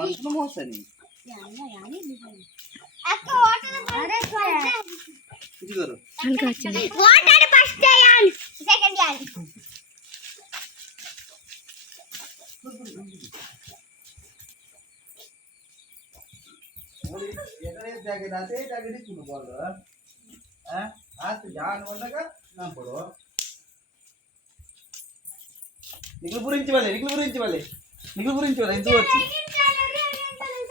ಮನುಷ್ಯನ ಮೋಸ ನೀ जाते जागे तुम बोल आज जान का ना पड़ो निकल वाले इंतु వచ్చి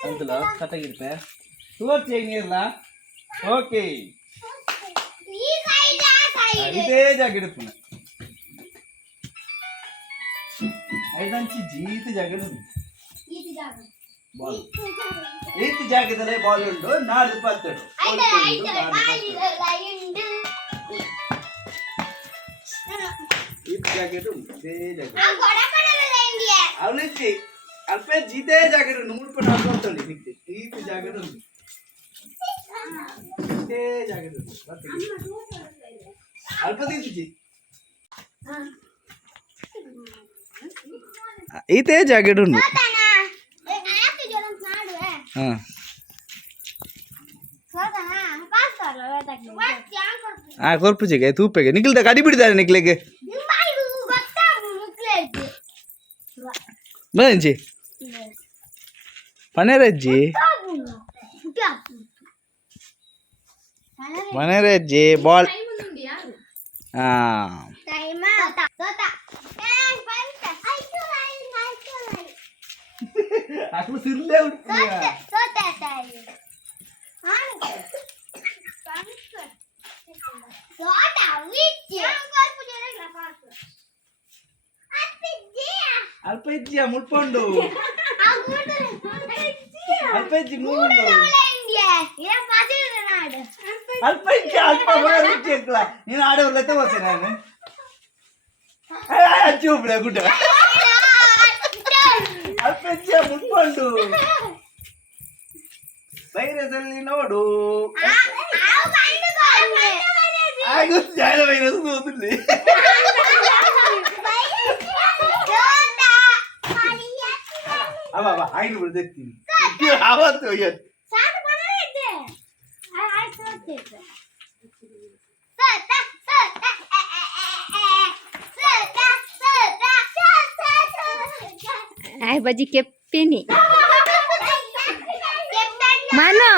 అందులో కట్టగిరితే తూ వచ్చి నీర్లా ఓకే ఈ సైడ్ ఆ సైడ్ ఇదే జాగెడుతున్నా ఐదంచి జీత జాగెడు ఈతి జాగ ಬಾಲ್ ಈತಿ ಜಾಗದಲ್ಲೇ ಬಾಲ್ ಉಂಟು ನಾಡು ಪತ್ತಡು ಈತಿ ಜಾಕೆಟ್ ಉಂಟು ಇದೇ ಜಾಕೆಟ್ ಅವನಿಚ್ಚಿ ಅಲ್ಪ ಜಿದೇ ಜಾಕೆಟ್ ಉಂಟು ಮುಳ್ಪಟ್ಟು ಹಾಕೊಳ್ತೊಳ್ಳಿ ನಿಕ್ಕೆ ಈತಿ ಜಾಕೆಟ್ ಉಂಟು ಇದೇ ಜಾಕೆಟ್ ಉಂಟು ಅಲ್ಪ ತಿಂತಿಜಿ ಈತೆ ಜಾಕೆಟ್ ಉಂಟು ಕೊರ್ಪುಜಿಗೆ ತೂಪೆಗೆ ನಿಖಿಲ್ದ ಕಡಿ ಬಿಡಿದ್ದಾರೆ ನಿಖಿಲಿಗೆ ಬಂಜಿ ಮನೆರಜ್ಜಿ ಮನೆರಜ್ಜಿ ball aku sirle udah alpejia mulpondo alpeji mundo alpeji alpa baru cekla ini ada ulah tu macam mana coba guda alpejia mulpondo ವೈರಸಲ್ಲಿ ನೋಡು ವೈರಸ್ ಓದಿಲ್ಲ ಅವ ಐದು ಬಿಡ್ತೀನಿ ಅವತ್ತು Ay baji kepini mana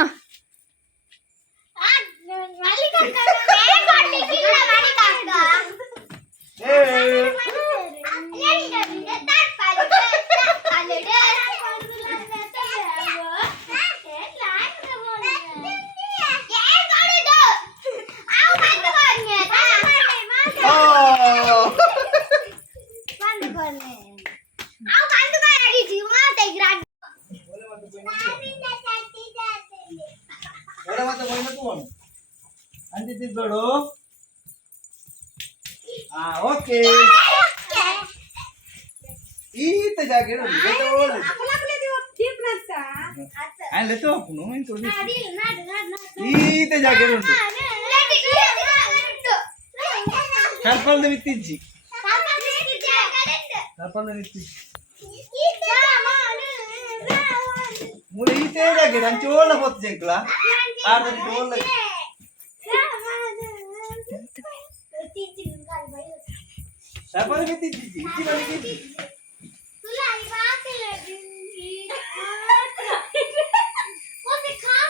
oke itu jaket betul ada tuh aku nungguin tuh itu jaket itu kapal lebih tinggi mulai itu jaket dan cola buat jengkla ada di cola siapa lagi tinggi lagi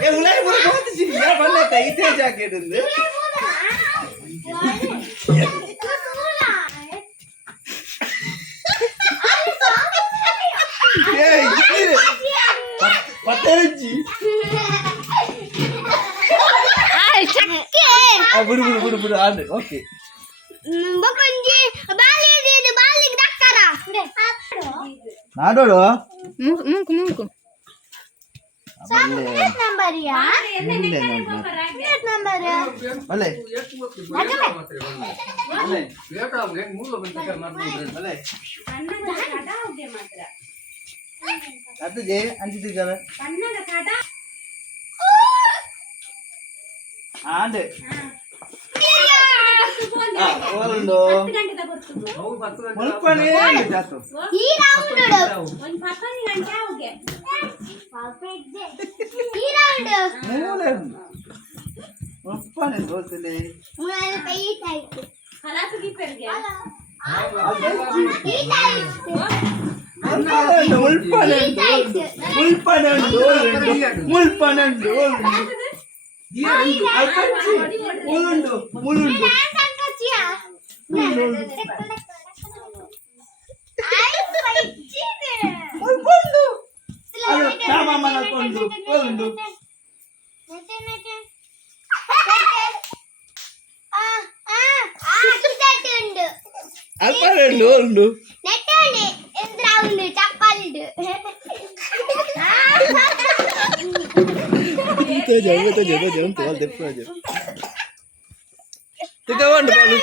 mulai buat sih ya mana itu jaket itu Paterji. Ay, cakke. Buru ada. Oke. Bakunji, balik dakkara. Nado lo. Muku. Nomor ya. Nomor ya. Boleh. Atau je, anji tu jalan. Ada. Waldo. Mulpane jatuh. ಮೂಲೆ ಒಪ್ಪನೆ ಗೋಸಲೆ ಮುಲ್ಪನಂಡು ಮುಳುಂಡು ಮುಳುಂಡು ಮುಲ್ಪಂಡು ಅದು ಸಾಮಾನ ಕೊಂಡು ಮುಳುಂಡು ಅಲ್ಪನಂಡು ಉಂಡು jangan tuh al depan aja. Tiga wan depan lu.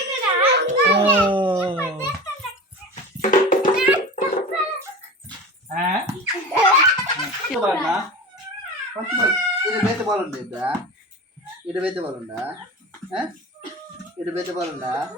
Coba na. Ini bete balon deh, dah. Ini bete balon dah. Ini bete balon dah.